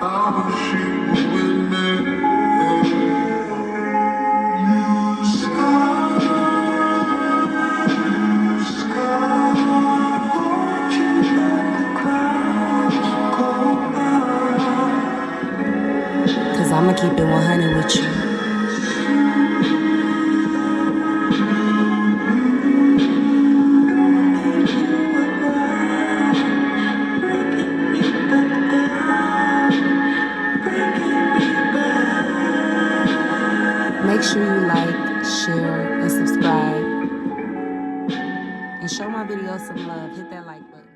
Cause I'ma keep it 100 with you. Make sure you like, share, and subscribe. And show my videos some love. Hit that like button.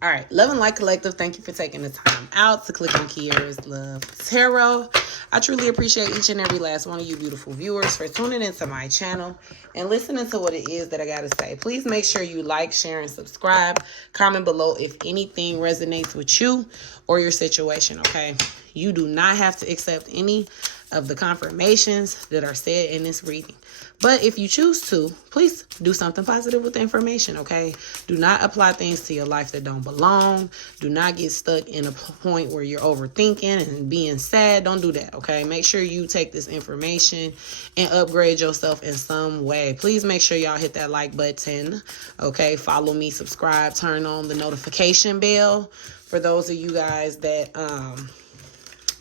All right, Love and Light Collective, thank you for taking the time out to click on Kiarra's Love Tarot. I truly appreciate each and every last one of you beautiful viewers for tuning into my channel and listening to what it is that I got to say. Please make sure you like, share, and subscribe. Comment below if anything resonates with you or your situation, okay? You do not have to accept any of the confirmations that are said in this reading. But if you choose to, please do something positive with the information, okay? Do not apply things to your life that don't belong. Do not get stuck in a point where you're overthinking and being sad. Don't do that, okay? Make sure you take this information and upgrade yourself in some way. Please make sure y'all hit that like button, okay? Follow me, subscribe, turn on the notification bell for those of you guys that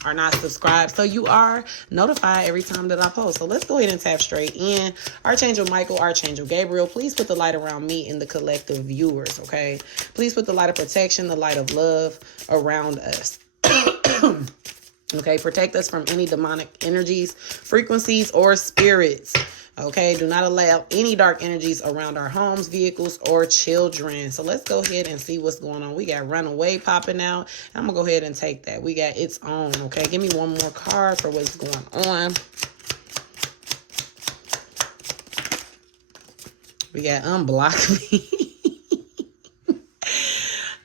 are not subscribed, so you are notified every time that I post. So let's go ahead and tap straight in. Archangel Michael, Archangel Gabriel, please put the light around me and the collective viewers, okay? Please put the light of protection, the light of love around us. Okay, protect us from any demonic energies, frequencies, or spirits. Okay, do not allow any dark energies around our homes, vehicles, or children. So let's go ahead and see what's going on. We got Runaway popping out. I'm going to go ahead and take that. We got It's On. Okay, give me one more card for what's going on. We got Unblock Me.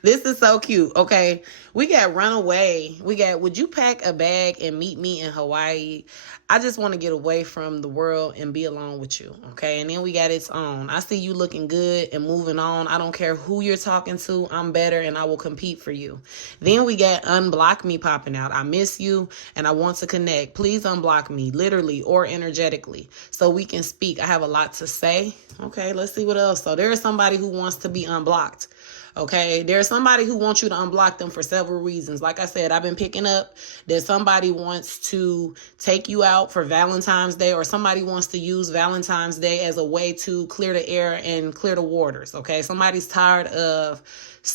This is so cute. Okay, we got Runaway. We got Would You Pack a Bag and Meet Me in Hawaii? I just want to get away from the world and be alone with you, okay? And then we got It's On. I see you looking good and moving on. I don't care who you're talking to. I'm better and I will compete for you. Then we got Unblock Me popping out. I miss you and I want to connect. Please unblock me, literally or energetically, so we can speak. I have a lot to say. Okay, let's see what else. So there is somebody who wants to be unblocked. Okay, there's somebody who wants you to unblock them for several reasons. Like I said, I've been picking up that somebody wants to take you out for Valentine's Day, or somebody wants to use Valentine's Day as a way to clear the air and clear the waters. Okay, somebody's tired of,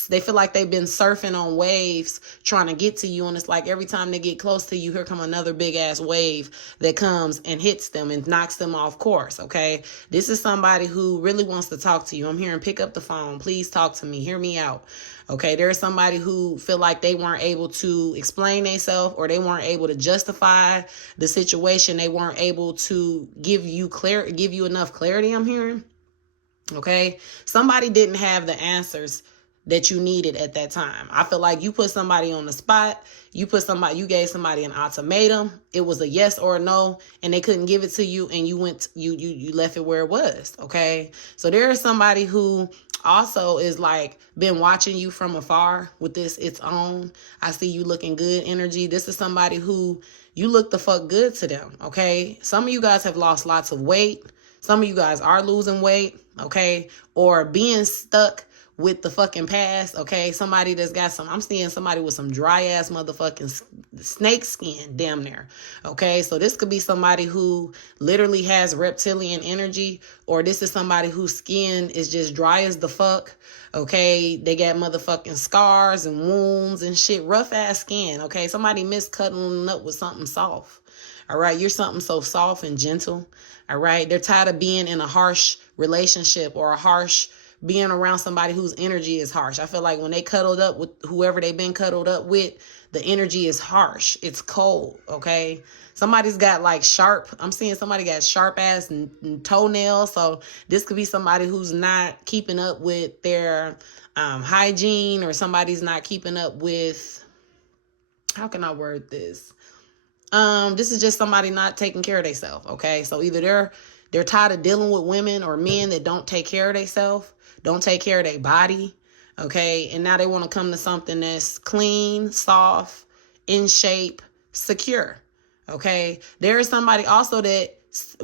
they feel like they've been surfing on waves trying to get to you, and it's like every time they get close to you, here come another big ass wave that comes and hits them and knocks them off course. Okay, this is somebody who really wants to talk to you. I'm hearing pick up the phone, please talk to me, hear me out. Okay, there's somebody who feel like they weren't able to explain themselves, or they weren't able to justify the situation. They weren't able to give you enough clarity. I'm hearing. Okay, somebody didn't have the answers that you needed at that time. I feel like you put somebody on the spot. You gave somebody an ultimatum. It was a yes or a no, and they couldn't give it to you, and you left it where it was. Okay, so there is somebody who also is like been watching you from afar with this It's On. I see you looking good energy. This is somebody who you look the fuck good to them. Okay, some of you guys have lost lots of weight. Some of you guys are losing weight. Okay, or being stuck with the fucking past. Okay, somebody that's got I'm seeing somebody with some dry ass motherfucking snake skin damn near. Okay, so this could be somebody who literally has reptilian energy, or this is somebody whose skin is just dry as the fuck. Okay, they got motherfucking scars and wounds and shit, rough ass skin. Okay, somebody cuddling up with something soft. All right, you're something so soft and gentle. All right, they're tired of being in a harsh relationship, or being around somebody whose energy is harsh. I feel like when they cuddled up with whoever they've been cuddled up with, the energy is harsh. It's cold, okay? Somebody's got like I'm seeing somebody got sharp ass toenails. So this could be somebody who's not keeping up with their hygiene, or somebody's not keeping up with, how can I word this? This is just somebody not taking care of themselves, okay? So either they're tired of dealing with women or men that don't take care of themselves, don't take care of their body, okay? And now they want to come to something that's clean, soft, in shape, secure. Okay. There is somebody also that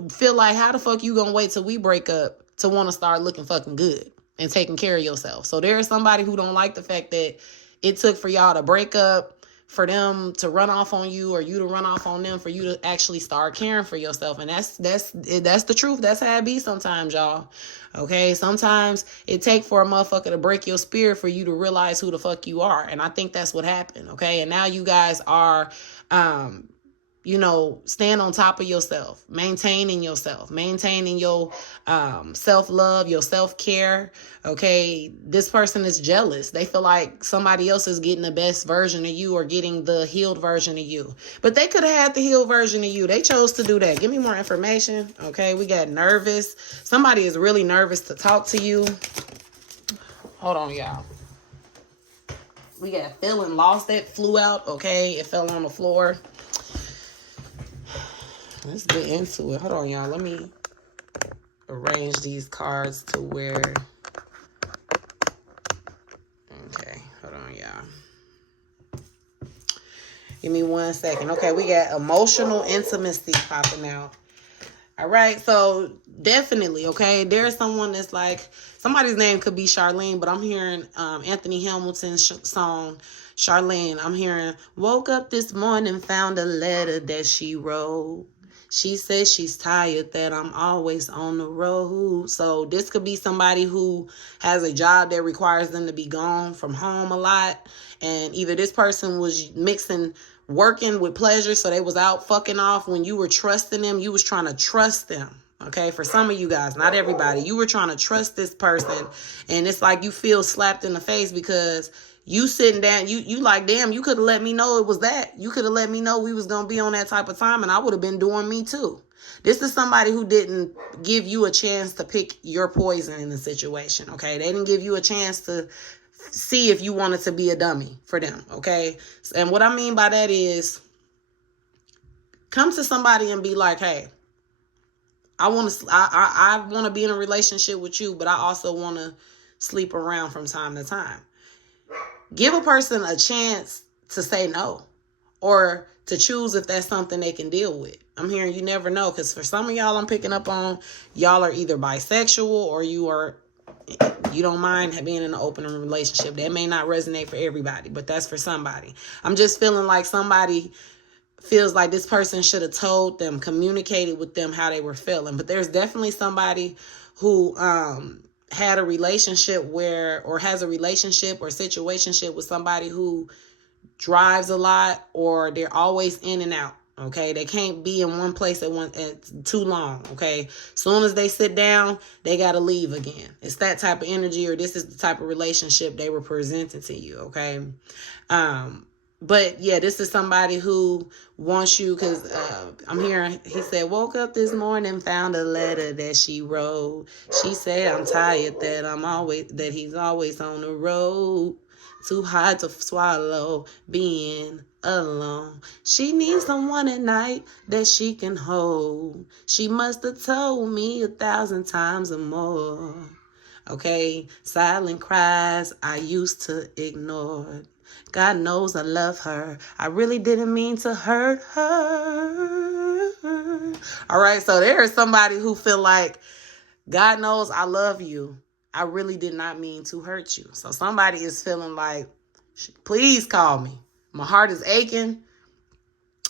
feel like, how the fuck you gonna wait till we break up to want to start looking fucking good and taking care of yourself? So there is somebody who don't like the fact that it took for y'all to break up, for them to run off on you, or you to run off on them, for you to actually start caring for yourself. And that's the truth. That's how it be sometimes, y'all. Okay, sometimes it take for a motherfucker to break your spirit for you to realize who the fuck you are. And I think that's what happened. Okay, and now you guys are stand on top of yourself, maintaining your self-love, your self-care. Okay. This person is jealous. They feel like somebody else is getting the best version of you or getting the healed version of you. But they could have had the healed version of you. They chose to do that. Give me more information. Okay. We got nervous. Somebody is really nervous to talk to you. Hold on, y'all. We got feeling lost. That flew out. Okay. It fell on the floor. Let's get into it. Hold on, y'all. Let me arrange these cards to where... Okay, hold on, y'all. Give me 1 second. Okay, we got emotional intimacy popping out. All right, so definitely, okay, there's someone that's like... Somebody's name could be Charlene, but I'm hearing Anthony Hamilton's song, Charlene. I'm hearing, woke up this morning, found a letter that she wrote. She says she's tired, that I'm always on the road. So this could be somebody who has a job that requires them to be gone from home a lot. And either this person was mixing working with pleasure, so they was out fucking off when you were trusting them. You was trying to trust them. Okay, for some of you guys, not everybody. You were trying to trust this person. And it's like you feel slapped in the face because you sitting down, you like, damn, you could have let me know it was that. You could have let me know we was going to be on that type of time, and I would have been doing me too. This is somebody who didn't give you a chance to pick your poison in the situation, okay? They didn't give you a chance to see if you wanted to be a dummy for them, okay? And what I mean by that is, come to somebody and be like, hey, I want to be in a relationship with you, but I also want to sleep around from time to time. Give a person a chance to say no, or to choose if that's something they can deal with. I'm hearing you never know, because for some of y'all, I'm picking up on, y'all are either bisexual or you don't mind being in an open relationship. That may not resonate for everybody, but that's for somebody. I'm just feeling like somebody feels like this person should have told them, communicated with them how they were feeling. But there's definitely somebody who had a relationship has a relationship or situationship with somebody who drives a lot, or they're always in and out. Okay, they can't be in one place at too long. Okay, soon as they sit down, they got to leave again. It's that type of energy, or this is the type of relationship they were presenting to you. Okay, but yeah, this is somebody who wants you, because I'm hearing, he said, woke up this morning, found a letter that she wrote. She said, I'm tired, that he's always on the road. Too hard to swallow being alone. She needs someone at night that she can hold. She must have told me 1,000 times or more. Okay, silent cries I used to ignore. God knows I love her. I really didn't mean to hurt her. All right, so there is somebody who feel like, God knows I love you. I really did not mean to hurt you. So somebody is feeling like, please call me. My heart is aching.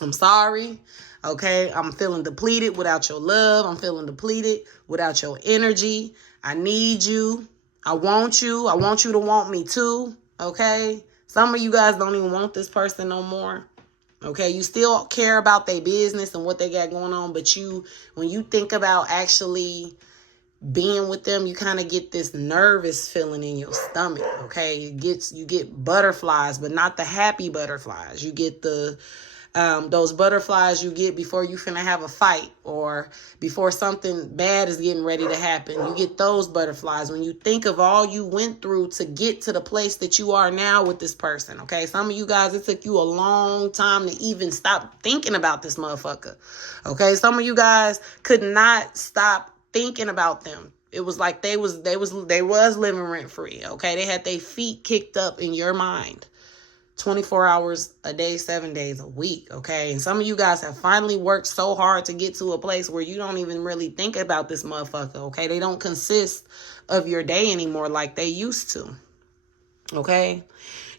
I'm sorry. Okay, I'm feeling depleted without your love. I'm feeling depleted without your energy. I need you. I want you. I want you to want me too. Okay. Some of you guys don't even want this person no more. Okay. You still care about their business and what they got going on. But when you think about actually being with them, you kind of get this nervous feeling in your stomach. Okay. You get butterflies, but not the happy butterflies. You get those butterflies you get before you finna have a fight, or before something bad is getting ready to happen. You get those butterflies when you think of all you went through to get to the place that you are now with this person. Okay, some of you guys, it took you a long time to even stop thinking about this motherfucker. Okay, some of you guys could not stop thinking about them. It was like they was living rent free. Okay, they had their feet kicked up in your mind 24 hours a day, 7 days a week, okay? And some of you guys have finally worked so hard to get to a place where you don't even really think about this motherfucker, okay? They don't consist of your day anymore like they used to, okay?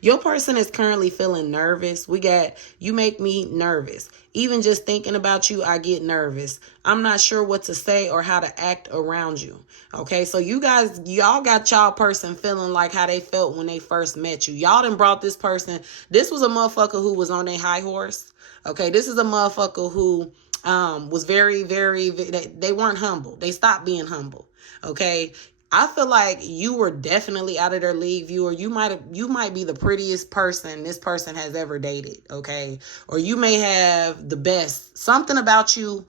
Your person is currently feeling nervous. We got, you make me nervous. Even just thinking about you, I get nervous. I'm not sure what to say or how to act around you. Okay, so you guys, y'all got y'all person feeling like how they felt when they first met you. Y'all done brought this person. This was a motherfucker who was on their high horse. Okay, this is a motherfucker who was very, very, they weren't humble. They stopped being humble. Okay. I feel like you were definitely out of their league, viewer. You might be the prettiest person this person has ever dated, okay? Or you may have the best. Something about you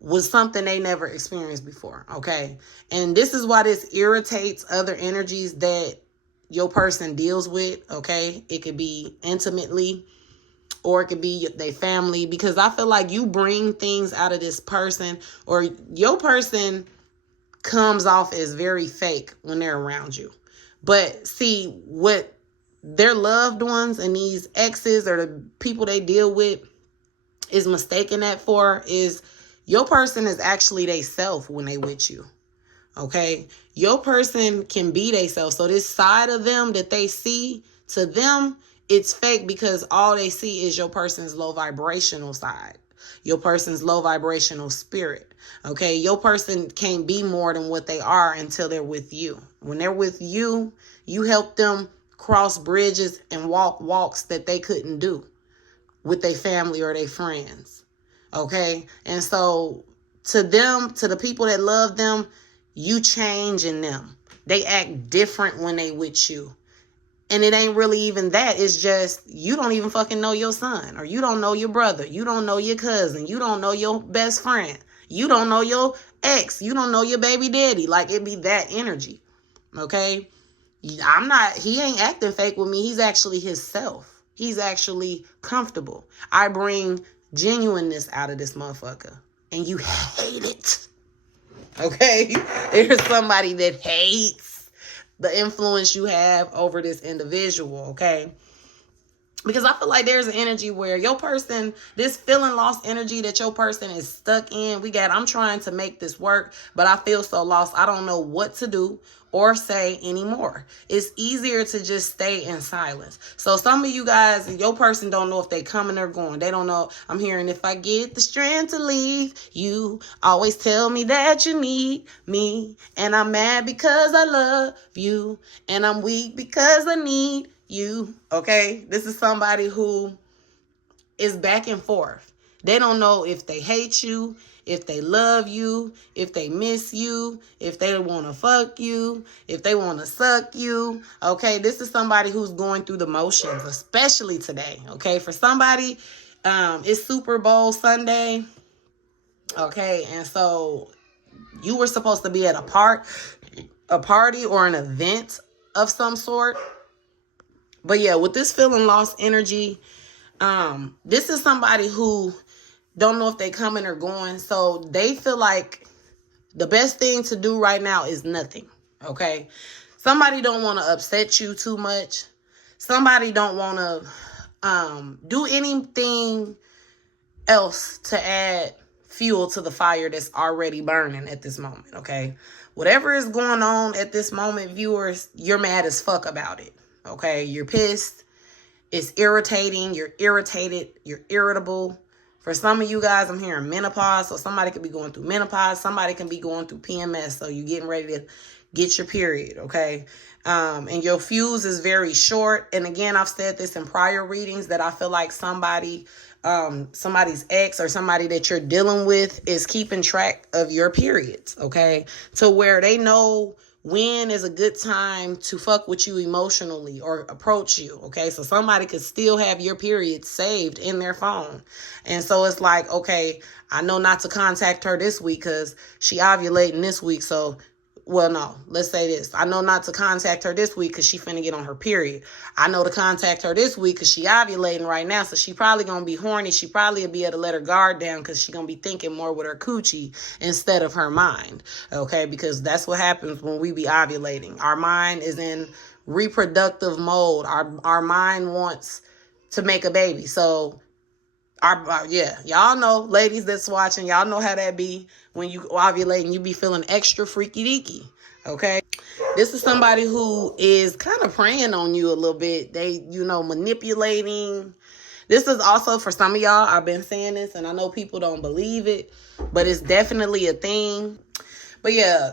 was something they never experienced before, okay? And this is why this irritates other energies that your person deals with, okay? It could be intimately, or it could be their family, because I feel like you bring things out of this person, or your person comes off as very fake when they're around you. But see, what their loved ones and these exes or the people they deal with is mistaken that for is your person is actually they self when they with you. Okay? Your person can be they self. So this side of them that they see, to them, it's fake because all they see is your person's low vibrational side. Your person's low vibrational spirit. Okay, your person can't be more than what they are until they're with you. When they're with you, you help them cross bridges and walk walks that they couldn't do with their family or their friends. Okay, and so to them, to the people that love them, you change in them. They act different when they with you. And it ain't really even that. It's just you don't even fucking know your son, or you don't know your brother. You don't know your cousin. You don't know your best friend. You don't know your ex. You don't know your baby daddy. Like, it be that energy. Okay? He ain't acting fake with me. He's actually himself. He's actually comfortable. I bring genuineness out of this motherfucker. And you hate it. Okay? There's somebody that hates the influence you have over this individual, okay? Because I feel like there's an energy where your person, this feeling lost energy that your person is stuck in. I'm trying to make this work, but I feel so lost. I don't know what to do or say anymore. It's easier to just stay in silence. So some of you guys, your person don't know if they coming or going. They don't know. I'm hearing, if I get the strength to leave, you always tell me that you need me. And I'm mad because I love you. And I'm weak because I need you. Okay? This is somebody who is back and forth. They don't know if they hate you, if they love you, if they miss you, if they want to fuck you, if they want to suck you. Okay, this is somebody who's going through the motions, especially today. Okay, for somebody, it's Super Bowl Sunday. Okay, and so you were supposed to be at a party or an event of some sort. But yeah, with this feeling lost energy, this is somebody who don't know if they coming or going. So they feel like the best thing to do right now is nothing. Okay. Somebody don't want to upset you too much. Somebody don't want to do anything else to add fuel to the fire that's already burning at this moment. Okay. Whatever is going on at this moment, viewers, you're mad as fuck about it. Okay. You're pissed. It's irritating. You're irritated. You're irritable. For some of you guys, I'm hearing menopause. So somebody could be going through menopause. Somebody can be going through PMS. So you're getting ready to get your period, okay? And your fuse is very short. And again, I've said this in prior readings that I feel like somebody's ex or somebody that you're dealing with is keeping track of your periods, okay? To where they know when is a good time to fuck with you emotionally or approach you, okay? So somebody could still have your period saved in their phone. And so it's like, okay, I know not to contact her this week because she ovulating this week. So, well, no, let's say this. I know not to contact her this week because she finna get on her period. I know to contact her this week because she ovulating right now. So she probably going to be horny. She probably will be able to let her guard down because she going to be thinking more with her coochie instead of her mind. Okay, because that's what happens when we be ovulating. Our mind is in reproductive mode. Our mind wants to make a baby. So yeah, y'all know, ladies that's watching, y'all know how that be when you ovulate and you be feeling extra freaky deaky. Okay, this is somebody who is kind of preying on you a little bit. They, manipulating. This is also for some of y'all. I've been saying this, and I know people don't believe it, but it's definitely a thing. But yeah,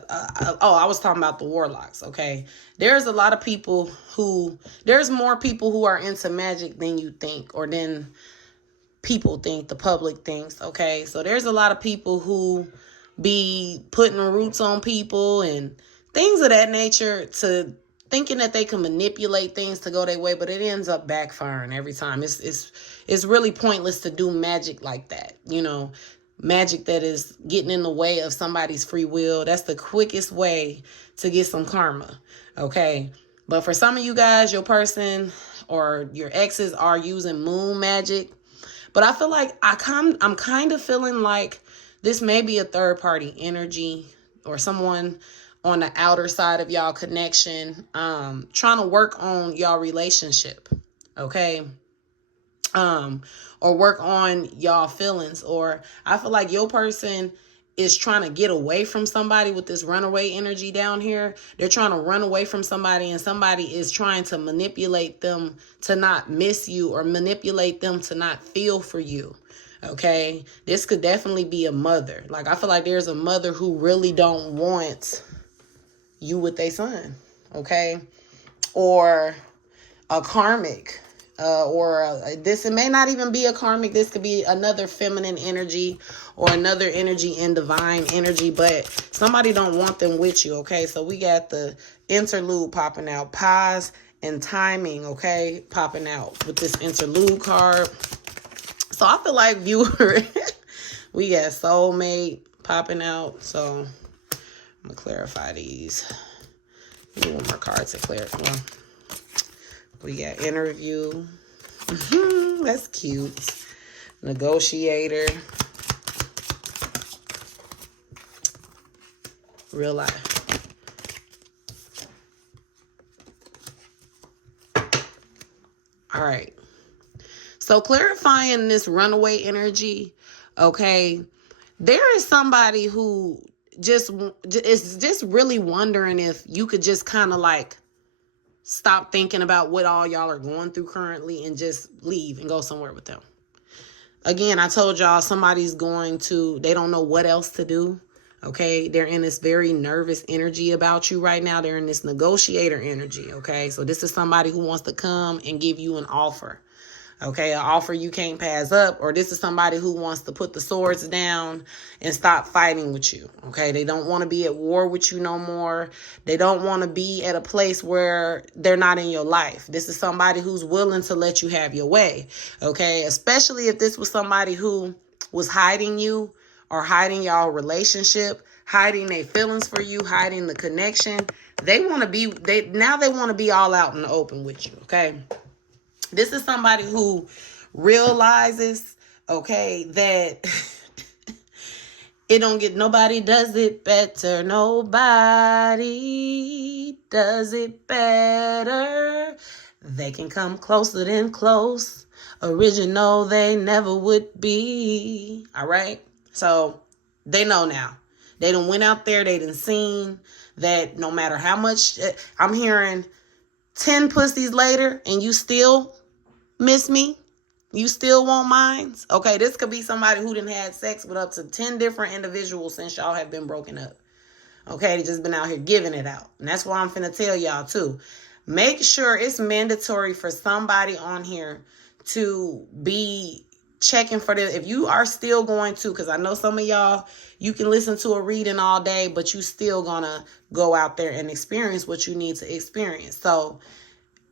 I was talking about the warlocks, okay? There's a lot of people there's more people who are into magic than you think, or than people think, the public thinks, okay? So there's a lot of people who be putting roots on people and things of that nature, to thinking that they can manipulate things to go their way, but it ends up backfiring every time. It's really pointless to do magic like that, magic that is getting in the way of somebody's free will. That's the quickest way to get some karma, okay? But for some of you guys, your person or your exes are using moon magic. But I feel like I'm kind of feeling like this may be a third party energy, or someone on the outer side of y'all connection, trying to work on y'all relationship, okay? Or work on y'all feelings. Or I feel like your person is trying to get away from somebody with this runaway energy down here. They're trying to run away from somebody, and somebody is trying to manipulate them to not miss you, or manipulate them to not feel for you. Okay, this could definitely be a mother. Like, I feel like there's a mother who really don't want you with their son, okay? Or a karmic, it may not even be a karmic. This could be another feminine energy, or another energy in divine energy, but somebody don't want them with you, okay? So we got the interlude popping out, pause and timing, okay, popping out with this interlude card. So I feel like, viewer, we got soulmate popping out. So I'm gonna clarify these. Need one more card to clarify. Well, we got interview. That's cute. Negotiator. Real life. All right. So clarifying this runaway energy, okay, there is somebody who is just really wondering if you could just kind of like stop thinking about what all y'all are going through currently and just leave and go somewhere with them. Again, I told y'all they don't know what else to do. Okay, they're in this very nervous energy about you right now. They're in this negotiator energy. Okay, so this is somebody who wants to come and give you an offer. Okay, an offer you can't pass up. Or this is somebody who wants to put the swords down and stop fighting with you. Okay, they don't want to be at war with you no more. They don't want to be at a place where they're not in your life. This is somebody who's willing to let you have your way. Okay, especially if this was somebody who was hiding you, or hiding y'all relationship, hiding their feelings for you, hiding the connection. They want to be all out in the open with you. Okay. This is somebody who realizes, okay, that nobody does it better. Nobody does it better. They can come closer than close. Original they never would be. All right. So they know now. They done went out there. They done seen that no matter how much I'm hearing 10 pussies later and you still miss me, you still want mine. Okay, this could be somebody who done had sex with up to 10 different individuals since y'all have been broken up. Okay, they just been out here giving it out. And that's why I'm finna tell y'all too. Make sure it's mandatory for somebody on here to be checking for this. If you are still going to, because I know some of y'all, you can listen to a reading all day, but you still gonna go out there and experience what you need to experience. So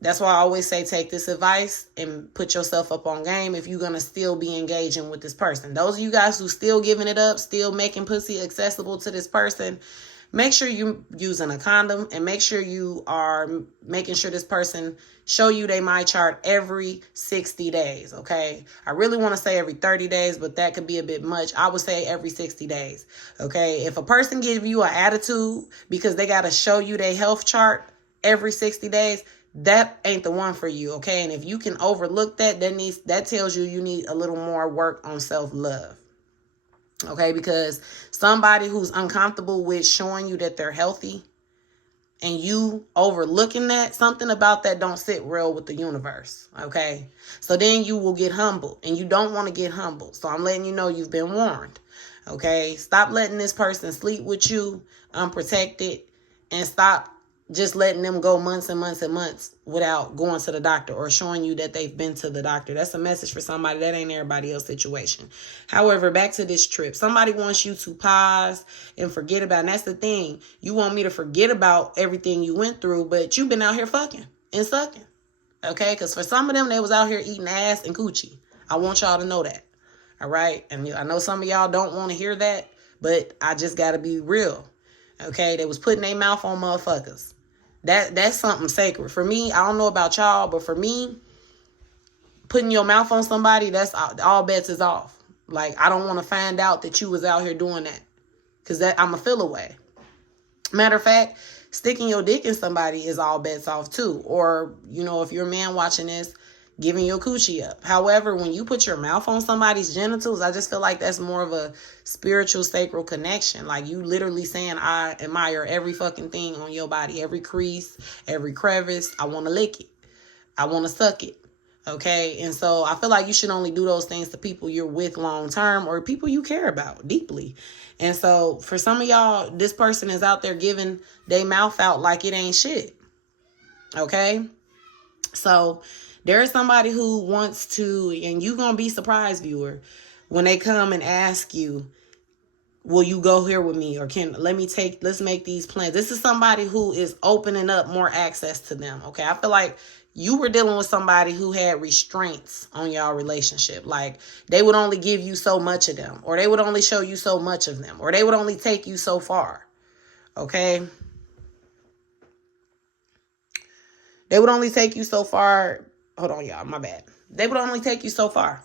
that's why I always say take this advice and put yourself up on game if you're going to still be engaging with this person. Those of you guys who still giving it up, still making pussy accessible to this person, make sure you're using a condom, and make sure you are making sure this person show you their my chart every 60 days, okay? I really want to say every 30 days, but that could be a bit much. I would say every 60 days, okay? If a person gives you an attitude because they got to show you their health chart every 60 days, that ain't the one for you, okay? And if you can overlook that, that tells you need a little more work on self-love, okay? Because somebody who's uncomfortable with showing you that they're healthy and you overlooking that, something about that don't sit real with the universe, okay? So then you will get humbled, and you don't want to get humbled. So I'm letting you know you've been warned, okay? Stop letting this person sleep with you unprotected, and stop just letting them go months and months and months without going to the doctor or showing you that they've been to the doctor. That's a message for somebody. That ain't everybody else's situation. However, back to this trip. Somebody wants you to pause and forget about, and that's the thing. You want me to forget about everything you went through, but you've been out here fucking and sucking. Okay? Because for some of them, they was out here eating ass and coochie. I want y'all to know that. All right? And I know some of y'all don't want to hear that, but I just got to be real. Okay? They was putting their mouth on motherfuckers. That's something sacred. For me, I don't know about y'all, but for me, putting your mouth on somebody, that's all bets is off. Like, I don't want to find out that you was out here doing that, because I'm a feel away. Matter of fact, sticking your dick in somebody is all bets off too. Or, if you're a man watching this, giving your coochie up. However, when you put your mouth on somebody's genitals, I just feel like that's more of a spiritual, sacral connection. Like, you literally saying, I admire every fucking thing on your body, every crease, every crevice. I want to lick it. I want to suck it. Okay? And so I feel like you should only do those things to people you're with long term, or people you care about deeply. And so for some of y'all, this person is out there giving their mouth out like it ain't shit. Okay? So there is somebody who wants to, and you're going to be surprised, viewer, when they come and ask you, will you go here with me? Or let's make these plans. This is somebody who is opening up more access to them. Okay. I feel like you were dealing with somebody who had restraints on y'all relationship. Like, they would only give you so much of them, or they would only show you so much of them, or they would only take you so far. Okay. They would only take you so far. Hold on, y'all. My bad. They would only take you so far.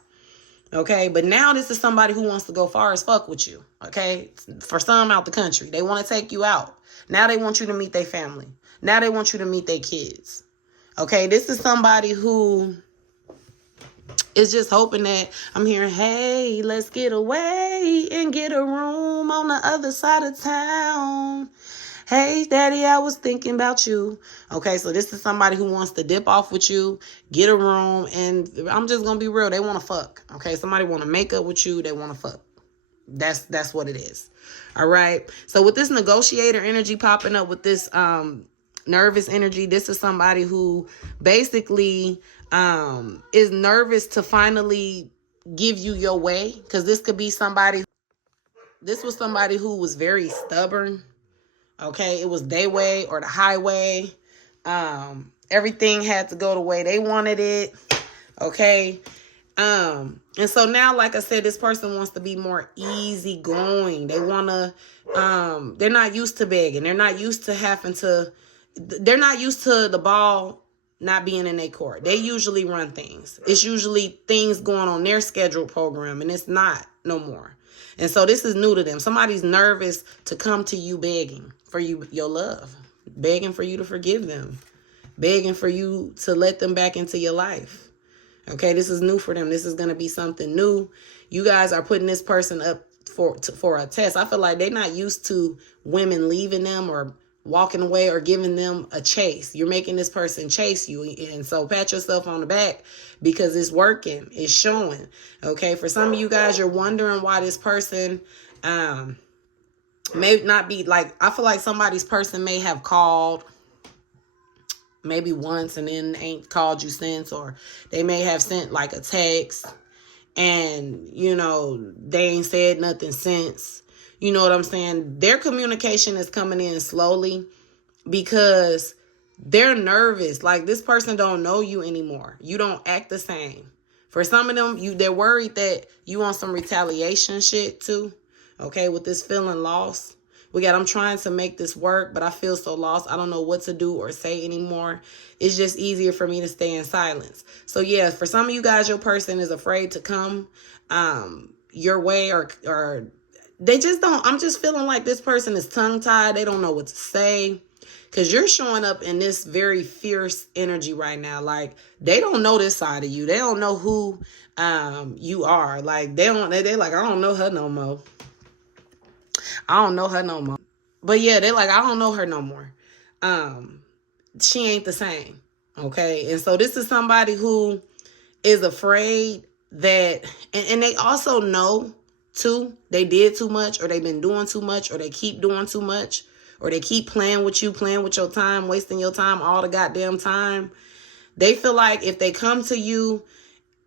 Okay. But now this is somebody who wants to go far as fuck with you. Okay. For some out the country, they want to take you out. Now they want you to meet their family. Now they want you to meet their kids. Okay. This is somebody who is just hoping that I'm hearing, hey, let's get away and get a room on the other side of town. Hey, daddy, I was thinking about you. Okay, so this is somebody who wants to dip off with you, get a room, and I'm just going to be real. They want to fuck. Okay, somebody want to make up with you. They want to fuck. That's what it is. All right. So with this negotiator energy popping up with this nervous energy, this is somebody who basically is nervous to finally give you your way, because this could be somebody. This was somebody who was very stubborn. Okay, it was their way or the highway. Everything had to go the way they wanted it. Okay. And so now, like I said, this person wants to be more easygoing. They want to, they're not used to begging. They're not used to they're not used to the ball not being in their court. They usually run things. It's usually things going on their scheduled program, and it's not no more. And so this is new to them. Somebody's nervous to come to you begging for your love, begging for you to forgive them, begging for you to let them back into your life. Okay, this is new for them. This is going to be something new. You guys are putting this person up for a test. I feel like they're not used to women leaving them or walking away or giving them a chase. You're making this person chase you. And so pat yourself on the back, because it's working. It's showing. Okay. For some of you guys, you're wondering why this person may not be like, I feel like somebody's person may have called maybe once and then ain't called you since, or they may have sent like a text and, they ain't said nothing since. You know what I'm saying? Their communication is coming in slowly because they're nervous. Like, this person don't know you anymore. You don't act the same. For some of them, they're worried that you want some retaliation shit too. Okay, with this feeling lost. I'm trying to make this work, but I feel so lost. I don't know what to do or say anymore. It's just easier for me to stay in silence. So yeah, for some of you guys, your person is afraid to come your way, or they just don't. I'm just feeling like this person is tongue-tied. They don't know what to say. Because you're showing up in this very fierce energy right now. Like, they don't know this side of you. They don't know who you are. Like, they're like, I don't know her no more. I don't know her no more. But yeah, they're like, I don't know her no more. She ain't the same. Okay. And so this is somebody who is afraid that, and they also know too, they did too much, or they've been doing too much, or they keep doing too much, or they keep playing with you, playing with your time, wasting your time all the goddamn time. They feel like if they come to you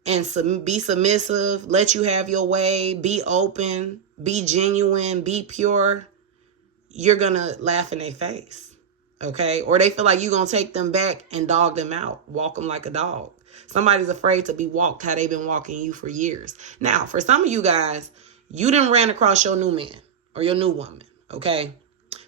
and be submissive, let you have your way, be open, be genuine, be pure, you're gonna laugh in their face. Okay? Or they feel like you're gonna take them back and dog them out, walk them like a dog. Somebody's afraid to be walked how they've been walking you for years. Now, for some of you guys, you done ran across your new man or your new woman, okay?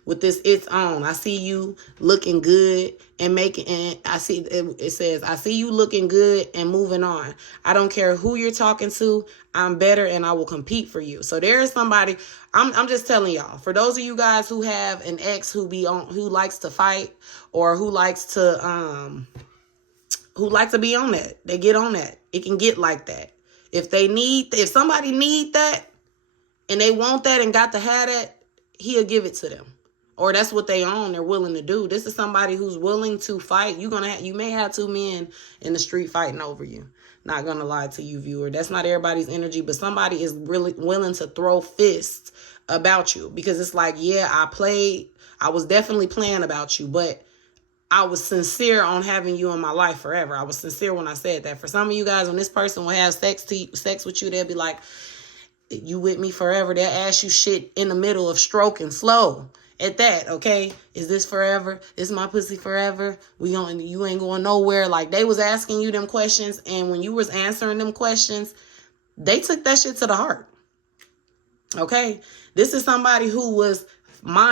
With this it's on. I see you looking good and making, and I see it says, I see you looking good and moving on. I don't care who you're talking to. I'm better and I will compete for you. So there is somebody, I'm just telling y'all, for those of you guys who have an ex who likes to fight, or who likes to be on that, they get on that. It can get like that. If somebody need that and they want that and got to have that, he'll give it to them. Or that's what they own, they're willing to do. This is somebody who's willing to fight. You may have two men in the street fighting over you. Not gonna lie to you, viewer. That's not everybody's energy, but somebody is really willing to throw fists about you. Because it's like, yeah, I was definitely playing about you, but I was sincere on having you in my life forever. I was sincere when I said that. For some of you guys, when this person will have sex with you, they'll be like, you with me forever. They'll ask you shit in the middle of stroking slow. At that, okay? Is this forever? Is my pussy forever? You ain't going nowhere. Like, they was asking you them questions, and when you was answering them questions, they took that shit to the heart. Okay? This is somebody who was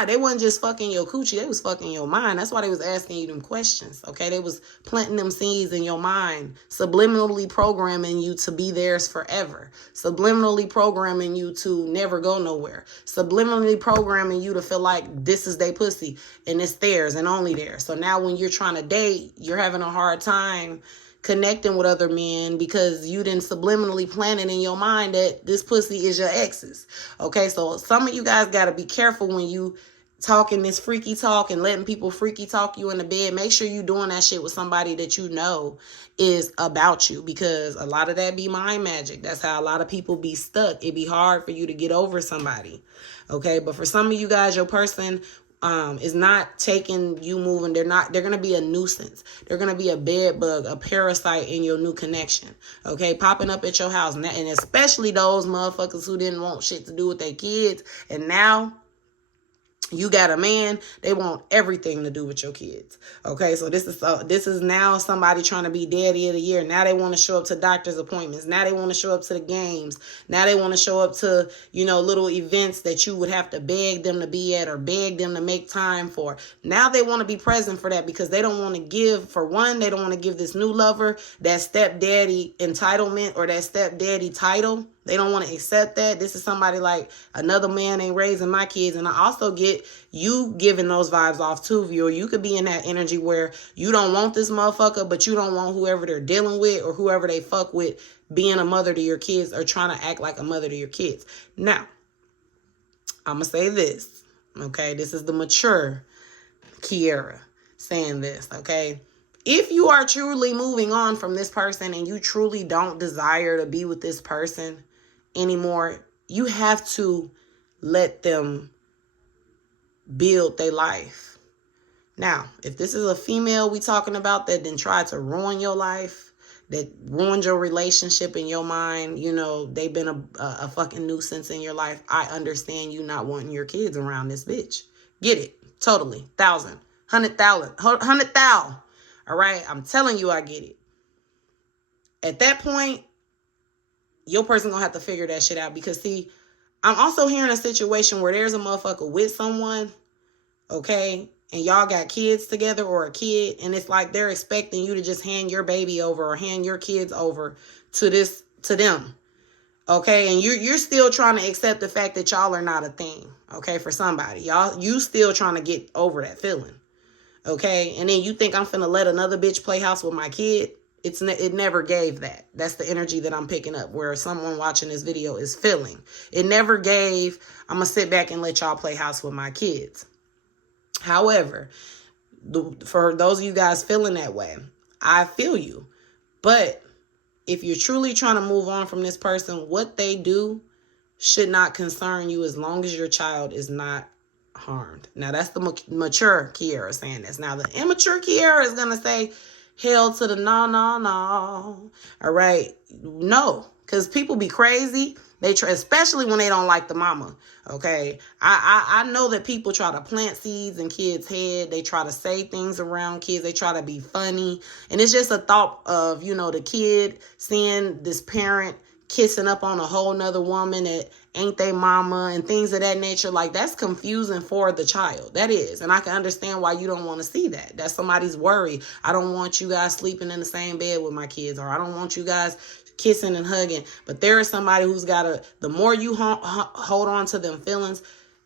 they wasn't just fucking your coochie, they was fucking your mind. That's why they was asking you them questions. Okay? They was planting them seeds in your mind, subliminally programming you to be theirs forever, subliminally programming you to never go nowhere, subliminally programming you to feel like this is their pussy and it's theirs and only theirs. So now when you're trying to date, you're having a hard time connecting with other men because you didn't subliminally plant it in your mind that this pussy is your ex's. Okay, so some of you guys got to be careful when you talking this freaky talk and letting people freaky talk you in the bed. Make sure you doing that shit with somebody that you know is about you, because a lot of that be mind magic. That's how a lot of people be stuck. It be hard for you to get over somebody. Okay, but for some of you guys, your person is not taking you moving. They're going to be a nuisance. They're going to be a bed bug, a parasite in your new connection. Okay. Popping up at your house. And especially those motherfuckers who didn't want shit to do with their kids. And now you got a man, they want everything to do with your kids. Okay, so this is now somebody trying to be daddy of the year. Now they want to show up to doctor's appointments. Now they want to show up to the games. Now they want to show up to, little events that you would have to beg them to be at or beg them to make time for. Now they want to be present for that because they don't want to give, for one, they don't want to give this new lover that stepdaddy entitlement or that stepdaddy title. They don't want to accept that. This is somebody like, another man ain't raising my kids. And I also get you giving those vibes off too, viewer. You could be in that energy where you don't want this motherfucker, but you don't want whoever they're dealing with or whoever they fuck with being a mother to your kids or trying to act like a mother to your kids. Now, I'm going to say this, okay? This is the mature Kiarra saying this, okay? If you are truly moving on from this person and you truly don't desire to be with this person anymore, you have to let them build their life. Now, if this is a female we talking about that then tried to ruin your life, that ruined your relationship in your mind, they've been a fucking nuisance in your life, I understand you not wanting your kids around this bitch. Get it. Totally. 1,000. 100,000. 100,000. All right? I'm telling you, I get it. At that point, your person gonna have to figure that shit out, because see, I'm also hearing a situation where there's a motherfucker with someone, okay, and y'all got kids together or a kid, and it's like they're expecting you to just hand your baby over or hand your kids over to them, okay, and you're still trying to accept the fact that y'all are not a thing, okay, for somebody. You still trying to get over that feeling. Okay, and then you think I'm finna let another bitch play house with my kid? It never gave that. That's the energy that I'm picking up, where someone watching this video is feeling. It never gave, I'm gonna sit back and let y'all play house with my kids. However, for those of you guys feeling that way, I feel you. But if you're truly trying to move on from this person, what they do should not concern you as long as your child is not harmed. Now, that's the mature Kiarra saying this. Now, the immature Kiarra is going to say, hell to the no, no, no. All right? No, because people be crazy. They try, especially when they don't like the mama. Okay? I know that people try to plant seeds in kids' head. They try to say things around kids. They try to be funny. And it's just a thought of, you know, the kid seeing this parent kissing up on a whole nother woman that ain't they mama and things of that nature. Like, that's confusing for the child. That is. And I can understand why you don't want to see that. That's somebody's worry. I don't want you guys sleeping in the same bed with my kids, or I don't want you guys kissing and hugging. But there is somebody who's got to, the more you hold on to them feelings,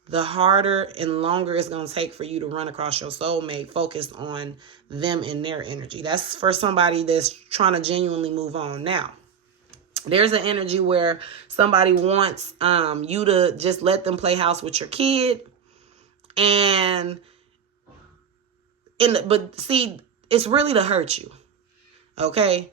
the harder and longer it's going to take for you to run across your soulmate focused on them and their energy. That's for somebody that's trying to genuinely move on. Now, there's an energy where somebody wants you to just let them play house with your kid. But see, it's really to hurt you. Okay?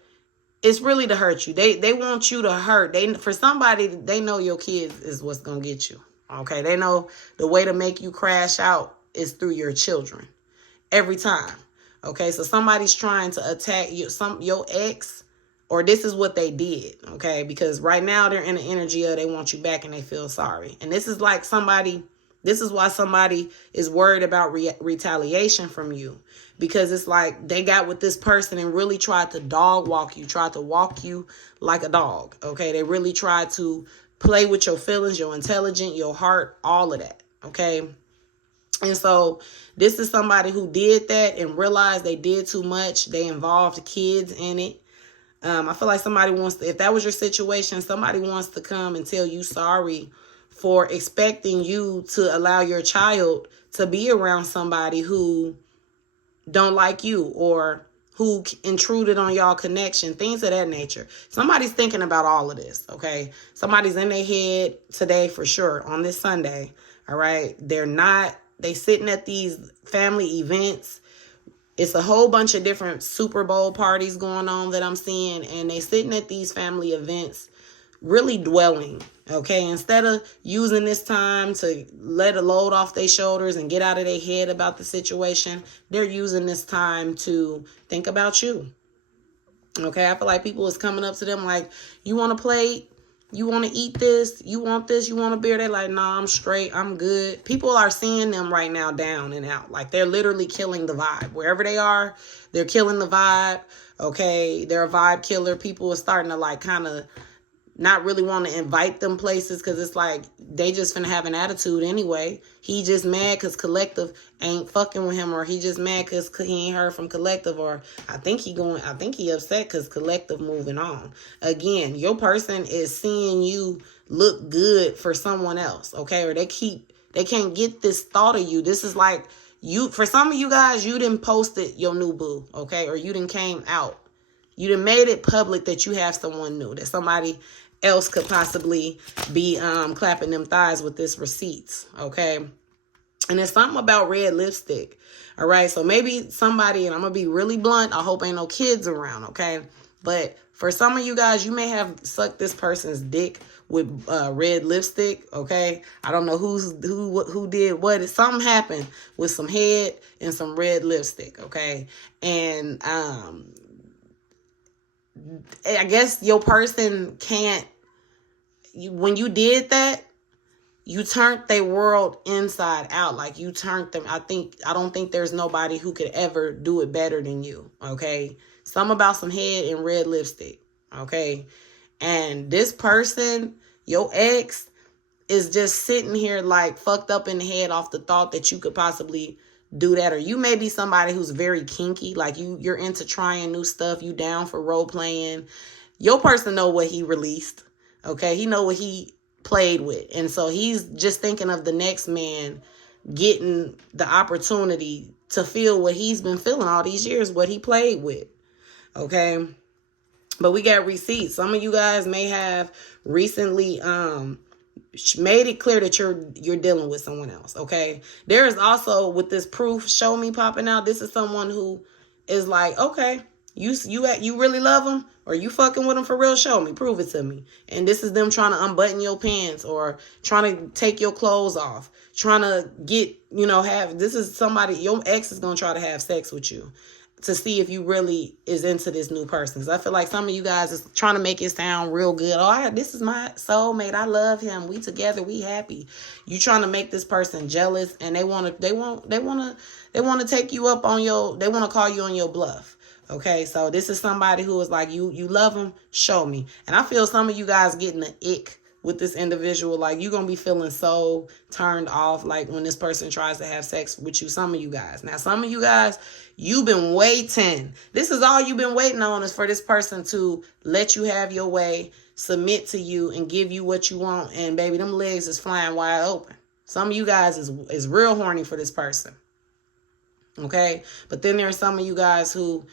It's really to hurt you. They want you to hurt. For somebody, they know your kids is what's going to get you. Okay? They know the way to make you crash out is through your children. Every time. Okay? So somebody's trying to attack your ex, or this is what they did, okay? Because right now they're in the energy of they want you back and they feel sorry. And this is like this is why somebody is worried about retaliation from you. Because it's like they got with this person and really tried to dog walk you, tried to walk you like a dog, okay? They really tried to play with your feelings, your intelligence, your heart, all of that, okay? And so this is somebody who did that and realized they did too much. They involved kids in it. I feel like somebody wants to, if that was your situation, somebody wants to come and tell you sorry for expecting you to allow your child to be around somebody who don't like you or who intruded on y'all connection, things of that nature. Somebody's thinking about all of this, okay? Somebody's in their head today for sure on this Sunday, all right? They sitting at these family events. It's a whole bunch of different Super Bowl parties going on that I'm seeing. And they sitting at these family events really dwelling, okay? Instead of using this time to let a load off their shoulders and get out of their head about the situation, they're using this time to think about you, okay? I feel like people is coming up to them like, you want a plate? You want to eat this? You want this? You want a beer? They're like, nah, I'm straight. I'm good. People are seeing them right now down and out. Like, they're literally killing the vibe. Wherever they are, they're killing the vibe. Okay, they're a vibe killer. People are starting to like kind of not really want to invite them places because it's like they just finna have an attitude anyway. He just mad because Collective ain't fucking with him, or he just mad because he ain't heard from Collective, or I think he upset because Collective moving on. Again, your person is seeing you look good for someone else, okay? Or they can't get this thought of you. This is like for some of you guys, you didn't posted your new boo, okay? Or you didn't came out. You done made it public that you have someone new, that somebody else could possibly be clapping them thighs with this receipts, okay? And it's something about red lipstick, all right? So maybe somebody, and I'm going to be really blunt, I hope ain't no kids around, okay? But for some of you guys, you may have sucked this person's dick with red lipstick, okay? I don't know who did what. Something happened with some head and some red lipstick, okay? And I guess your person can't, when you did that, you turned their world inside out. Like, you turned them. I don't think there's nobody who could ever do it better than you, okay? Something about some head and red lipstick, okay? And this person, your ex, is just sitting here like fucked up in the head off the thought that you could possibly do that. Or you may be somebody who's very kinky, like you're into trying new stuff, you down for role playing. Your person know what he released, okay? He know what he played with, and so he's just thinking of the next man getting the opportunity to feel what he's been feeling all these years, what he played with. Okay. But we got receipts. Some of you guys may have recently made it clear that you're dealing with someone else. Okay. There is also, with this proof show me popping out, this is someone who is like, okay, you really love them, or you fucking with them for real? Show me, prove it to me. And this is them trying to unbutton your pants, or trying to take your clothes off, trying to get, this is somebody, your ex is going to try to have sex with you to see if you really is into this new person. So I feel like some of you guys is trying to make it sound real good. Oh, this is my soulmate. I love him. We together. We happy. You trying to make this person jealous, and they want to take you up on they want to call you on your bluff. Okay, so this is somebody who is like, you love them, show me. And I feel some of you guys getting the ick with this individual. Like, you're going to be feeling so turned off, like, when this person tries to have sex with you. Some of you guys. Now, some of you guys, you've been waiting. This is all you've been waiting on, is for this person to let you have your way, submit to you, and give you what you want. And baby, them legs is flying wide open. Some of you guys is real horny for this person. Okay? But then there are some of you guys who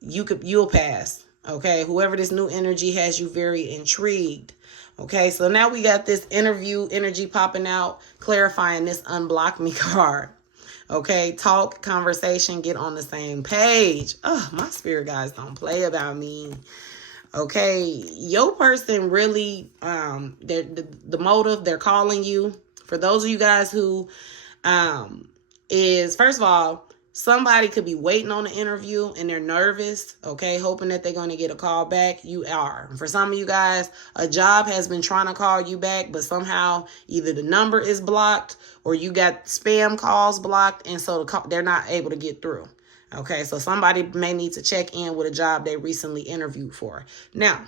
you'll pass. Okay? Whoever this new energy has you very intrigued. Okay, so now we got this interview energy popping out, clarifying this unblock me card. Okay, talk, conversation, get on the same page. Oh, my spirit guys don't play about me. Okay, your person really, the motive, they're calling you. For those of you guys who is, first of all, somebody could be waiting on the interview and they're nervous, okay, hoping that they're going to get a call back. You are. For some of you guys, a job has been trying to call you back, but somehow either the number is blocked or you got spam calls blocked, and so they're not able to get through. Okay, so somebody may need to check in with a job they recently interviewed for. Now,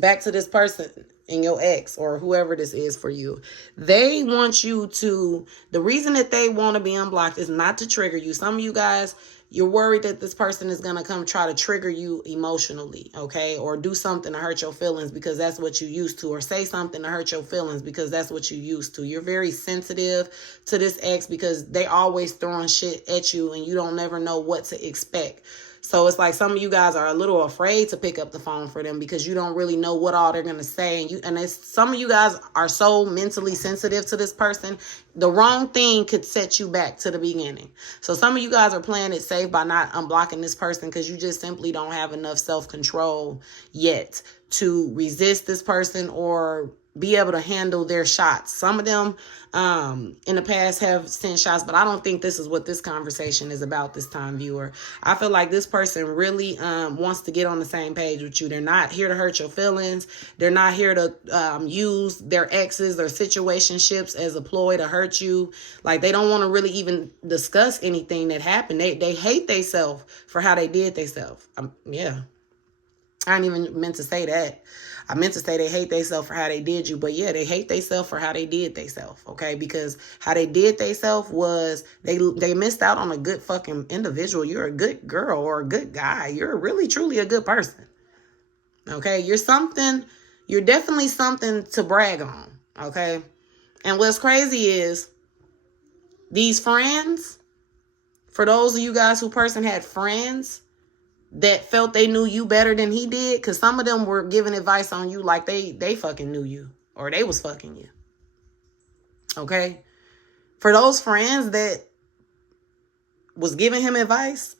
back to this person and your ex or whoever this is for you. They want you to, the reason that they want to be unblocked is not to trigger you. Some of you guys, you're worried that this person is going to come try to trigger you emotionally, okay? Or do something to hurt your feelings because that's what you used to, or say something to hurt your feelings because that's what you used to. You're very sensitive to this ex because they always throwing shit at you and you don't never know what to expect. So it's like some of you guys are a little afraid to pick up the phone for them because you don't really know what all they're going to say. And some of you guys are so mentally sensitive to this person. The wrong thing could set you back to the beginning. So some of you guys are playing it safe by not unblocking this person because you just simply don't have enough self-control yet to resist this person or be able to handle their shots. Some of them in the past have sent shots, but I don't think this is what this conversation is about this time, viewer. I feel like this person really wants to get on the same page with you. They're not here to hurt your feelings. They're not here to use their exes, their situationships as a ploy to hurt you. Like, they don't want to really even discuss anything that happened. They hate themselves for how they did themselves. Yeah. I ain't even meant to say that. I meant to say they hate themselves for how they did you. But yeah, they hate themselves for how they did themselves. Okay? Because how they did themselves was they missed out on a good fucking individual. You're a good girl or a good guy. You're really, truly a good person. Okay? You're definitely something to brag on. Okay? And what's crazy is these friends, for those of you guys who person had friends that felt they knew you better than he did, because some of them were giving advice on you like they fucking knew you or they was fucking you. Okay? For those friends that was giving him advice,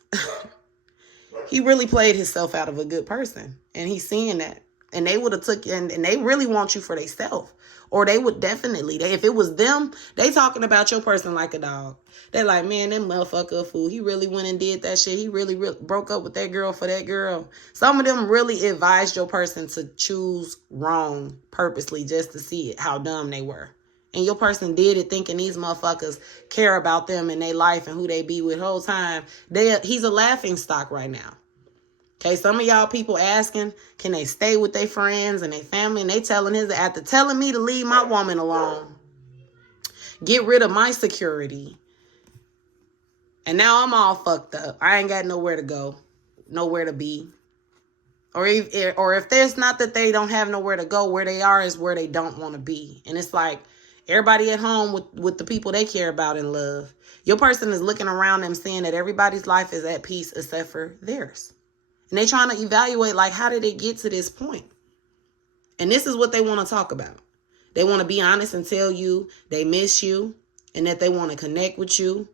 he really played himself out of a good person. And he's seeing that. And they would have took and they really want you for themselves. Or they would definitely, if it was them, they talking about your person like a dog. They're like, man, that motherfucker a fool. He really went and did that shit. He really broke up with that girl for that girl. Some of them really advised your person to choose wrong purposely just to see how dumb they were. And your person did it thinking these motherfuckers care about them and their life and who they be with the whole time. He's a laughing stock right now. Okay, some of y'all people asking, can they stay with their friends and their family? And they telling after telling me to leave my woman alone, get rid of my security. And now I'm all fucked up. I ain't got nowhere to go, nowhere to be. Or if there's not that they don't have nowhere to go, where they are is where they don't want to be. And it's like, Everybody at home with the people they care about and love. Your person is looking around them seeing that everybody's life is at peace except for theirs. And they trying to evaluate, like, how did it get to this point? And this is what they want to talk about. They want to be honest and tell you they miss you and that they want to connect with you.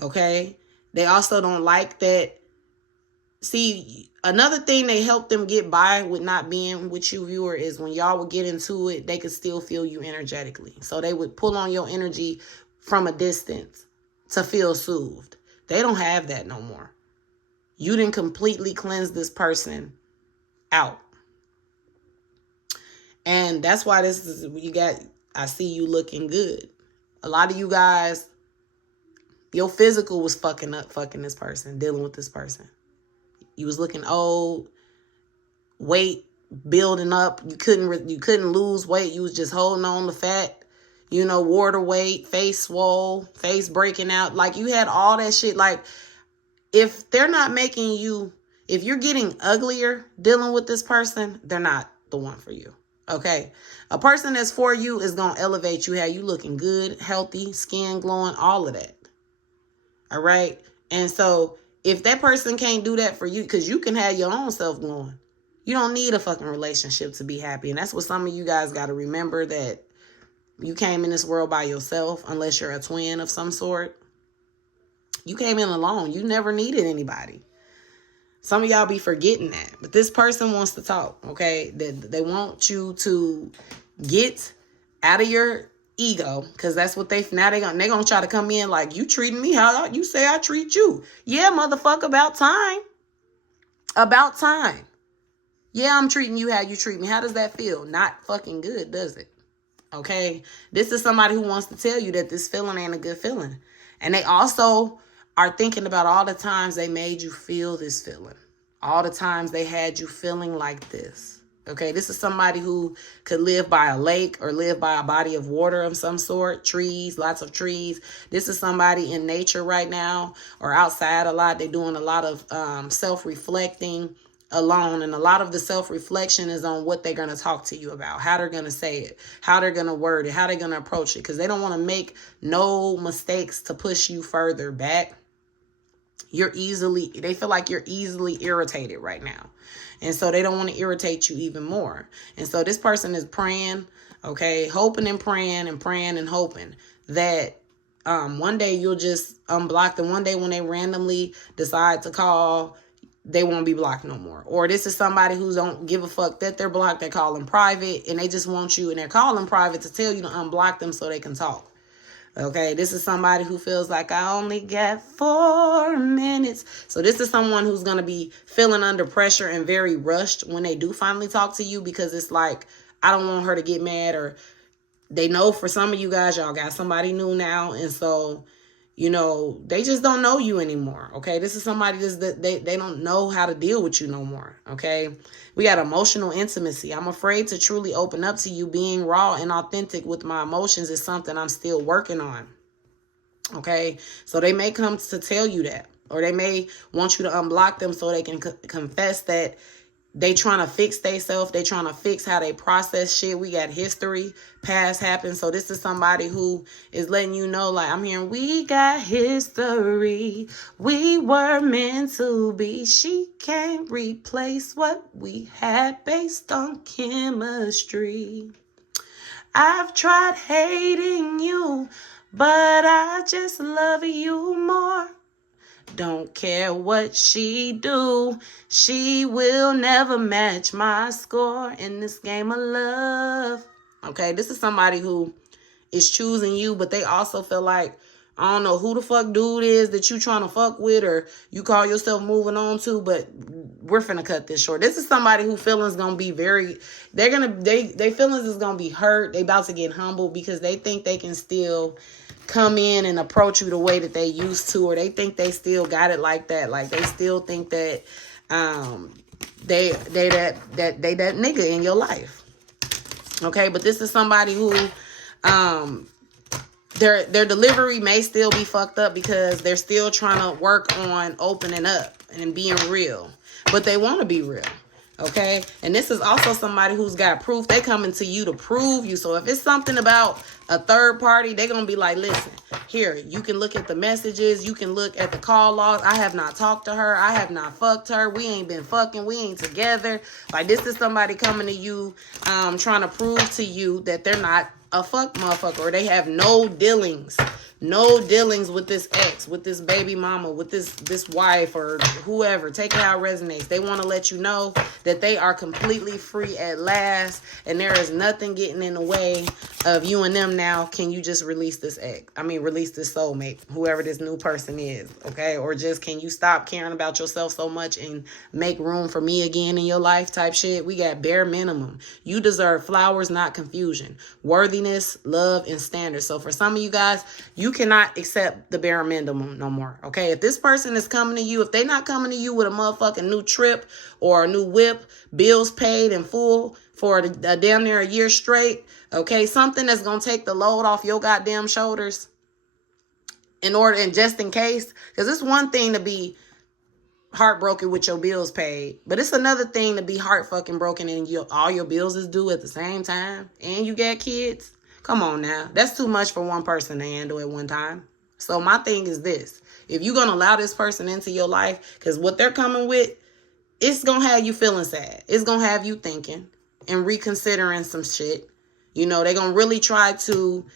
Okay? They also don't like that. See, another thing they help them get by with not being with you, viewer, is when y'all would get into it, they could still feel you energetically. So they would pull on your energy from a distance to feel soothed. They don't have that no more. You didn't completely cleanse this person out. And that's why this is, I see you looking good. A lot of you guys, your physical was fucking this person, dealing with this person. You was looking old, weight building up. You couldn't lose weight. You was just holding on to fat, water weight, face swole, face breaking out. Like, you had all that shit. Like, if they're not making you, if you're getting uglier dealing with this person, they're not the one for you. Okay. A person that's for you is going to elevate you, have you looking good, healthy, skin glowing, all of that. All right. And so if that person can't do that for you, because you can have your own self glowing, you don't need a fucking relationship to be happy. And that's what some of you guys got to remember, that you came in this world by yourself, unless you're a twin of some sort. You came in alone. You never needed anybody. Some of y'all be forgetting that. But this person wants to talk, okay? They want you to get out of your ego, because that's what they're gonna try to come in like, you treating me how you say I treat you. Yeah, motherfucker, about time. About time. Yeah, I'm treating you how you treat me. How does that feel? Not fucking good, does it? Okay? This is somebody who wants to tell you that this feeling ain't a good feeling. And they also are thinking about all the times they made you feel this feeling. All the times they had you feeling like this. Okay, this is somebody who could live by a lake or live by a body of water of some sort. Trees, lots of trees. This is somebody in nature right now or outside a lot. They're doing a lot of self-reflecting alone. And a lot of the self-reflection is on what they're going to talk to you about, how they're going to say it, how they're going to word it, how they're going to approach it. Because they don't want to make no mistakes to push you further back. They feel like you're easily irritated right now. And so they don't want to irritate you even more. And so this person is praying, okay, hoping and praying and praying and hoping that one day you'll just unblock them. One day when they randomly decide to call, they won't be blocked no more. Or this is somebody who don't give a fuck that they're blocked. They call them private and they just want you, and they're calling private to tell you to unblock them so they can talk. Okay, this is somebody who feels like I only got 4 minutes. So this is someone who's going to be feeling under pressure and very rushed when they do finally talk to you, because it's like, I don't want her to get mad, or they know for some of you guys, y'all got somebody new now. And so, they just don't know you anymore. Okay, this is somebody that they don't know how to deal with you no more. Okay, we got emotional intimacy. I'm afraid to truly open up to you. Being raw and authentic with my emotions is something I'm still working on. Okay, so they may come to tell you that, or they may want you to unblock them so they can confess that they trying to fix themselves. They trying to fix how they process shit. We got history, past happened. So this is somebody who is letting you know, like, I'm hearing, we got history. We were meant to be. She can't replace what we had based on chemistry. I've tried hating you, but I just love you more. Don't care what she do, she will never match my score in this game of love. Okay, this is somebody who is choosing you, but they also feel like, I don't know who the fuck dude is that you trying to fuck with, or you call yourself moving on to, but we're finna cut this short. This is somebody who feelings gonna be they feelings is gonna be hurt. They about to get humbled because they think they can still come in and approach you the way that they used to, or they think they still got it like that. Like, they still think that they that nigga in your life. Okay, but this is somebody who their delivery may still be fucked up because they're still trying to work on opening up and being real. But they want to be real. Okay, and this is also somebody who's got proof. They coming to you to prove you. So if it's something about a third party, they're gonna be like, listen, here, you can look at the messages, you can look at the call logs. I have not talked to her, I have not fucked her, we ain't been fucking, we ain't together. Like, this is somebody coming to you, trying to prove to you that they're not a fuck motherfucker, or they have no dealings with this ex, with this baby mama, with this wife, or whoever. Take it how it resonates. They want to let you know that they are completely free at last, and there is nothing getting in the way of you and them now. Can you just release this ex? I mean, release this soulmate, whoever this new person is, okay? Or just, can you stop caring about yourself so much and make room for me again in your life type shit? We got bare minimum. You deserve flowers, not confusion. Worthiness, love, and standards. So for some of you guys, you cannot accept the bare minimum no more, okay? If this person is coming to you, if they not coming to you with a motherfucking new trip or a new whip, bills paid in full for a damn near a year straight, okay? Something that's going to take the load off your goddamn shoulders and just in case. Because it's one thing to be heartbroken with your bills paid, but it's another thing to be heart fucking broken and all your bills is due at the same time, and you got kids. Come on now. That's too much for one person to handle at one time. So my thing is this. If you're going to allow this person into your life, because what they're coming with, it's going to have you feeling sad. It's going to have you thinking and reconsidering some shit. You know, they're going to really try to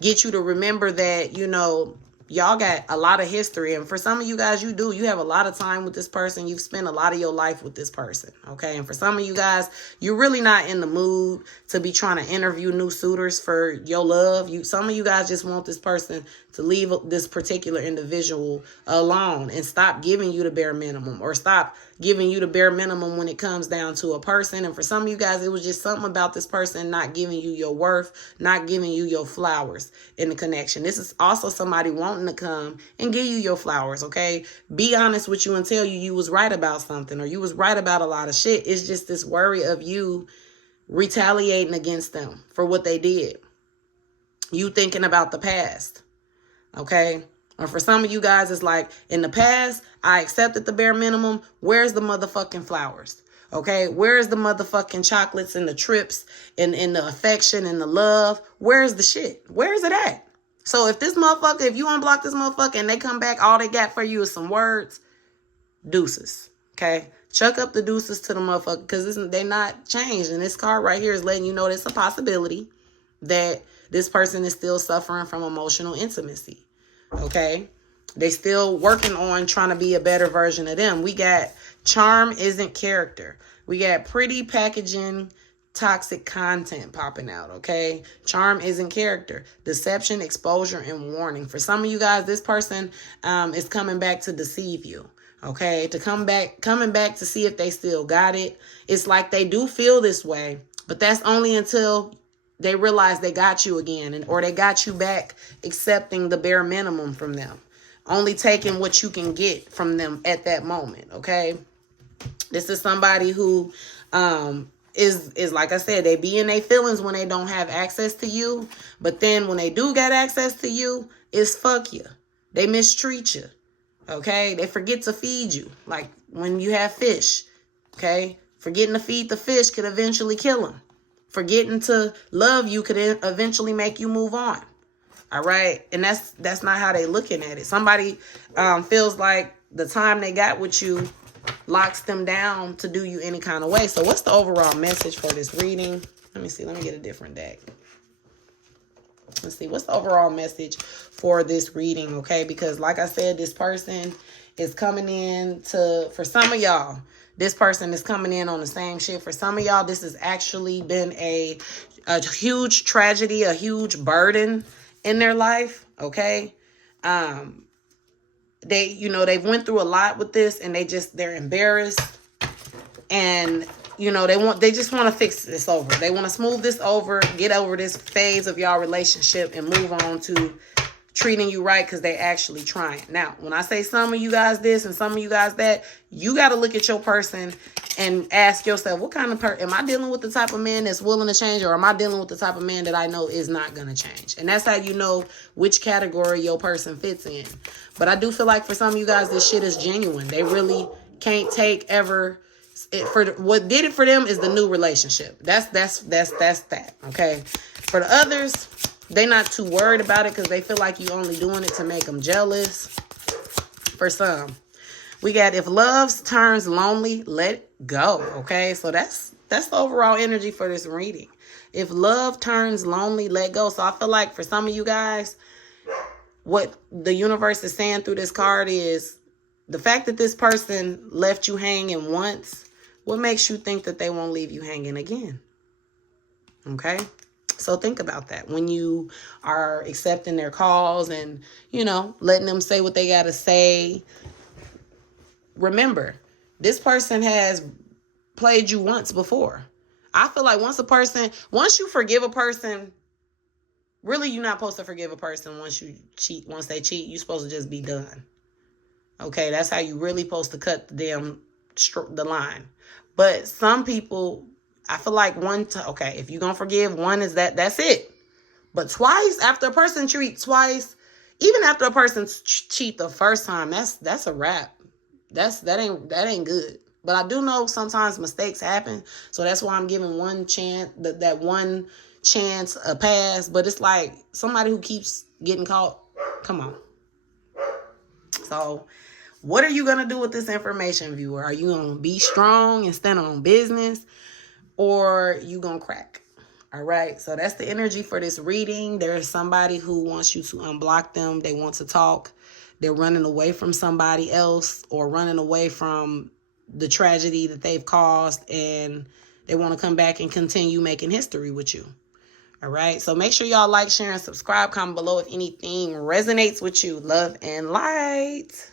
get you to remember that, you know, y'all got a lot of history. And for some of you guys, you have a lot of time with this person. You've spent a lot of your life with this person. Okay. And for some of you guys, you're really not in the mood to be trying to interview new suitors for your love. Some of you guys just want this person to leave this particular individual alone and stop giving you the bare minimum, or stop giving you the bare minimum when it comes down to a person. And for some of you guys, it was just something about this person not giving you your worth, not giving you your flowers in the connection. This is also somebody wanting to come and give you your flowers, okay? Be honest with you and tell you was right about something, or you was right about a lot of shit. It's just this worry of you retaliating against them for what they did. You thinking about the past, okay? Or for some of you guys, it's like, in the past, I accepted the bare minimum. Where's the motherfucking flowers? Okay, where's the motherfucking chocolates and the trips and the affection and the love? Where's the shit? Where's it at? So if this motherfucker, if you unblock this motherfucker and they come back, all they got for you is some words, deuces, okay? Chuck up the deuces to the motherfucker, because they not changed. And this card right here is letting you know there's a possibility that this person is still suffering from emotional intimacy, okay? They still working on trying to be a better version of them. We got charm isn't character. We got pretty packaging, toxic content popping out, okay? Charm isn't character. Deception, exposure, and warning. For some of you guys, this person is coming back to deceive you, okay? Coming back to see if they still got it. It's like they do feel this way, but that's only until they realize they got you again, or they got you back accepting the bare minimum from them. Only taking what you can get from them at that moment, okay? This is somebody who is like I said, they be in their feelings when they don't have access to you. But then when they do get access to you, it's fuck you. They mistreat you, okay? They forget to feed you, like when you have fish, okay? Forgetting to feed the fish could eventually kill them. Forgetting to love you could eventually make you move on. All right. And that's not how they looking at it. Somebody feels like the time they got with you locks them down to do you any kind of way. So what's the overall message for this reading? Let me see. Let me get a different deck. Let's see. What's the overall message for this reading? Okay. Because like I said, this person is coming in for some of y'all, this person is coming in on the same shit. For some of y'all, this has actually been a huge tragedy, a huge burden in their life, okay? They've went through a lot with this, and they're embarrassed, and they just want to fix this over. They want to smooth this over, get over this phase of y'all relationship, and move on to treating you right, because they actually trying. Now, when I say some of you guys this and some of you guys that, you got to look at your person and ask yourself, what kind of am I dealing with the type of man that's willing to change, or am I dealing with the type of man that I know is not going to change? And that's how you know which category your person fits in. But I do feel like for some of you guys, this shit is genuine. They really can't take ever what did it for them is the new relationship. That's that. Okay. For the others, they not too worried about it because they feel like you only doing it to make them jealous. For some, we got if love turns lonely, let go. Okay, so that's the overall energy for this reading. If love turns lonely, let go. So I feel like for some of you guys, what the universe is saying through this card is the fact that this person left you hanging once. What makes you think that they won't leave you hanging again? Okay. So think about that when you are accepting their calls and, letting them say what they got to say. Remember, this person has played you once before. I feel like once you forgive a person, really you're not supposed to forgive a person once they cheat. You're supposed to just be done. Okay, that's how you really supposed to cut the line. But some people, I feel like if you're going to forgive, one is that's it. But twice, after a person cheats twice, even after a person cheat the first time, that's a wrap. That ain't good. But I do know sometimes mistakes happen. So that's why I'm giving one chance, that one chance a pass. But it's like somebody who keeps getting caught. Come on. So what are you going to do with this information, viewer? Are you going to be strong and stand on business? Or you going to crack? All right. So that's the energy for this reading. There's somebody who wants you to unblock them. They want to talk. They're running away from somebody else or running away from the tragedy that they've caused. And they want to come back and continue making history with you. All right. So make sure y'all like, share, and subscribe. Comment below if anything resonates with you. Love and light.